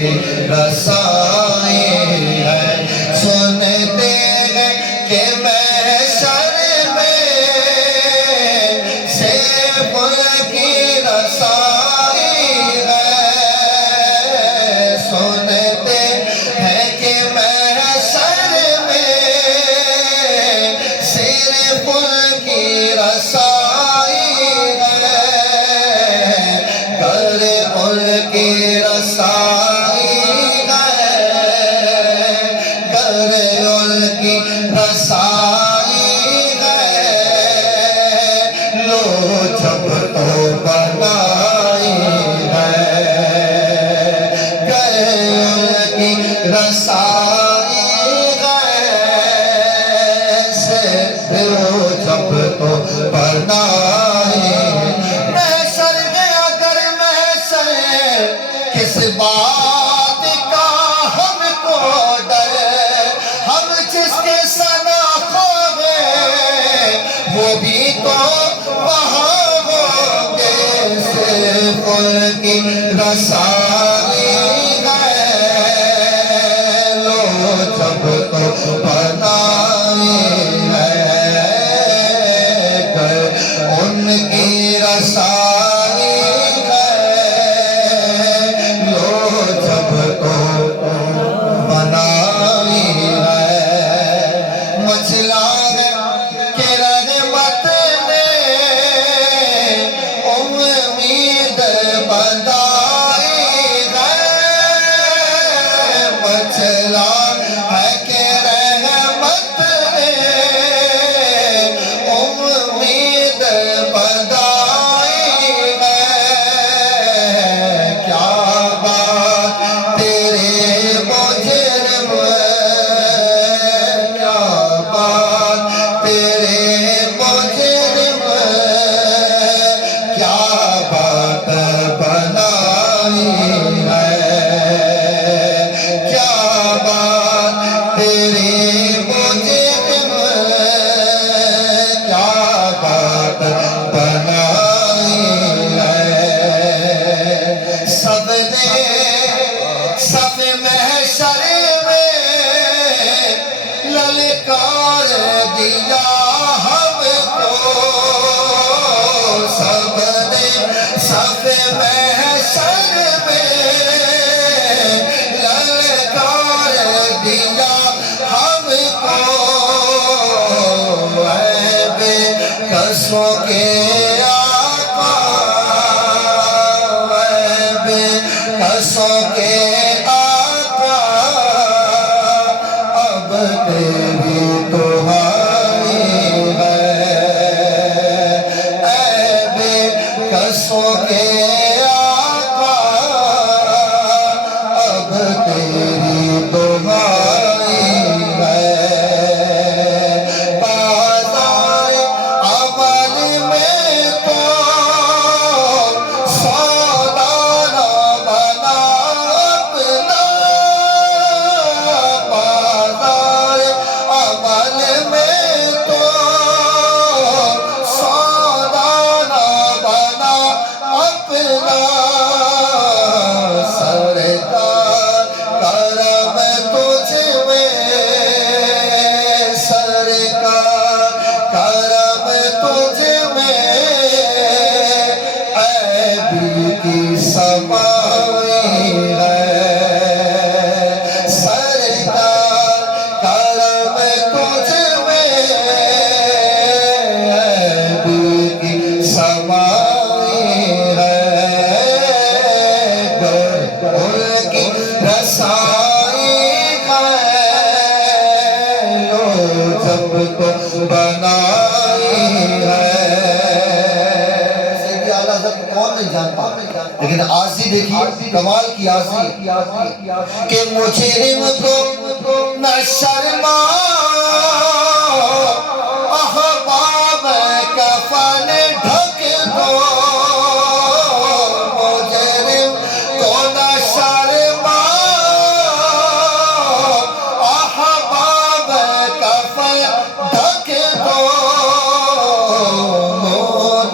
کی رسائی ہے سنتے ہیں کہ محشر میں سیف کی رسائی ہے سنتے ہیں کہ محشر میں سیف کی رسائی ہے کر ان کی رسائی ہے کر ان کی رسائی ہے لو جب تو بنائی ہے کر ان کی رسائی ہے سے لو جب تو بنائی محشر گیا کر محشر کس بات کا ہم کو ڈر ہم جس کے سنا کھو گئے وہ بھی تو وہاں ہوں گے صرف ان کی رسائی ہے لو جب تو بنائی ہے کر ان کی رسائی ہے لو جب تو بنائی ہے مچلا ہے کہ رحمت نے امید بندائی ہے مچلا ہے کہ رحمت نے امید بندائی ہے کیا بات تیرے مجرم کیا بات تیرے مجرم کیا بات بنائی ہے کیا بات تیرے مجرم کیا بات بنائی ہے سب نے سب محشر میں للکار دیا ہم کو سب نے سب محشر میں للکار دیا ہم کو اے بے کسوں کے آقا اے بے کسوں کے آقا اب تیری دعائی ہے اے بے کسوں کے آقا اب تیری دعائی ہے بازار عمل میں تو سودا نہ بنا اپنا بازار عمل میں تو سودا نہ بنا اپنا سرکار کرم تجھ میں سرکار کرم تجھ میں عیبی کی سمائی ہے سرکار کرم تجھ میں عیبی کی سمائی ہے ان کی رسائی ہے لو جب تو بنائی ہے سیدی اعلیٰ حضرت کون نہیں جانتا لیکن عاصی دیکھیے کمال کی عاصی کہ مجرم کو نہ شرما احباب کفن ڈھک دو مجرم کو نہ شرما احباب کفن ڈھک دو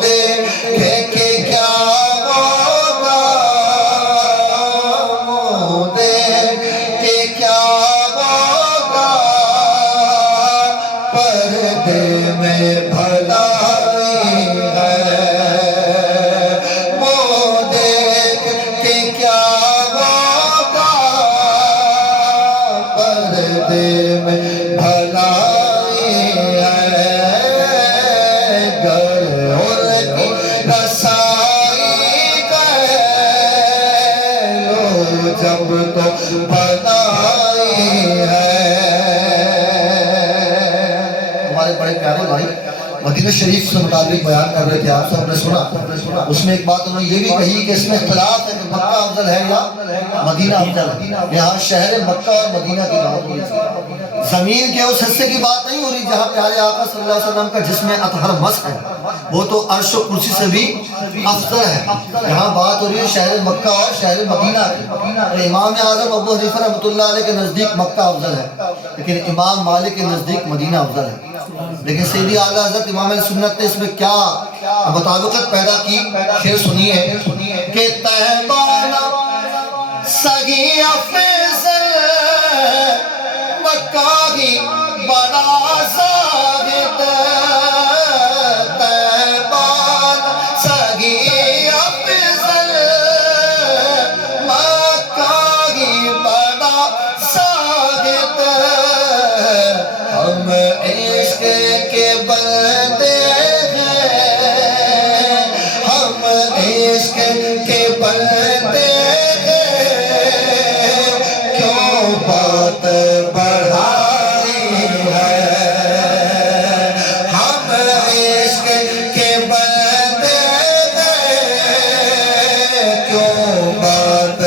دیکھے کہ کیا ہوگا تو بنائی ہے۔ ہمارے بڑے پیارے بھائی مدینہ شریف سے متعلق بیان کر رہے تھے، آپ سب نے سنا، اس میں ایک بات انہوں نے یہ بھی کہی کہ اس میں اختلاف ہے کہ مکہ افضل ہے یا مدینہ افضل ہے۔ یہاں شہر مکہ اور مدینہ کی بات ہو رہی ہے، زمین کے اس حصے کی بات نہیں ہو رہی جہاں پیارے آقا صلی اللہ علیہ وسلم کا جسم اطہر مسح ہے، وہ تو عرش و کرسی سے بھی افضل ہے۔ یہاں بات ہو رہی ہے شہر مکہ اور شہر مدینہ کی۔ امام اعظم ابو حنیفہ رحمۃ اللہ علیہ کے نزدیک مکہ افضل ہے، لیکن امام مالک کے نزدیک مدینہ افضل ہے۔ لیکن سیدی اعلیٰ حضرت امام علیہ سنت نے اس میں کیا مطابقت پیدا کی، شعر سنیے کہ تہبانہ سگی افضل مکہ ہی بڑا زاہد، تہبانہ سگی افضل مکہ ہی بڑا زاہد، ہم عشق کے بندے ہیں، ہم عشق کے بندے ہیں، کیوں بات بڑھائی ہے، ہم عشق کے بندے ہیں، کیوں بات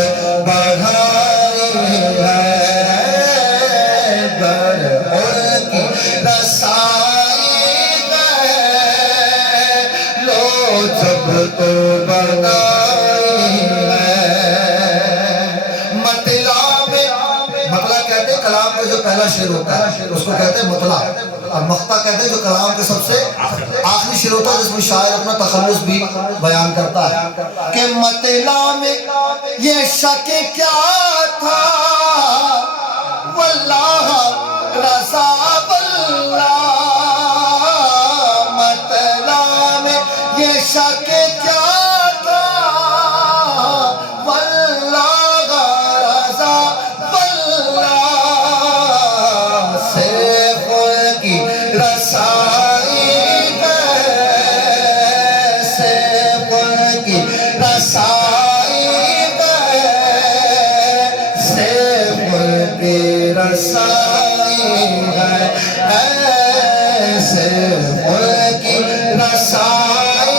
بڑھائی ہے، گر ان کی رسائی ہے، لو جب تو بنائی ہے۔ مطلع میں، مطلع کہتے ہیں کلام کا جو پہلا شعر ہوتا ہے اس کو کہتے ہیں مطلع، اور مقطع کہتے ہیں جو کلام کا سب سے آخری شعر ہوتا ہے جس میں شاعر اپنا تخلص بھی بیان کرتا ہے کہ مطلع میں یہ شک کیا تھا، واللہ رضا باللہ، مطلع میں یہ شک کیا تھا، واللہ رضا باللہ، صرف ان کی رسائی ہے، صرف ان کی رسائی ہے، صرف ان کی رسائی ہے، صرف ان کی رسائی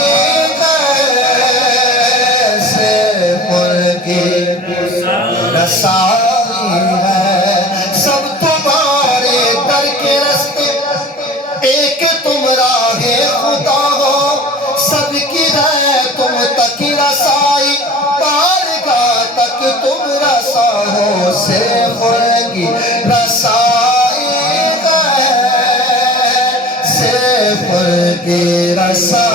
ہے، صرف ان کی رسائی ہے، سب تمہارے در کے رستے، ایک تم راہ خدا ہو، سب کی ہے تم تک رسائی، بارگاہ تک تم رسا ہو، صرف ان کی رسائی ہے، صرف ان کی رسائی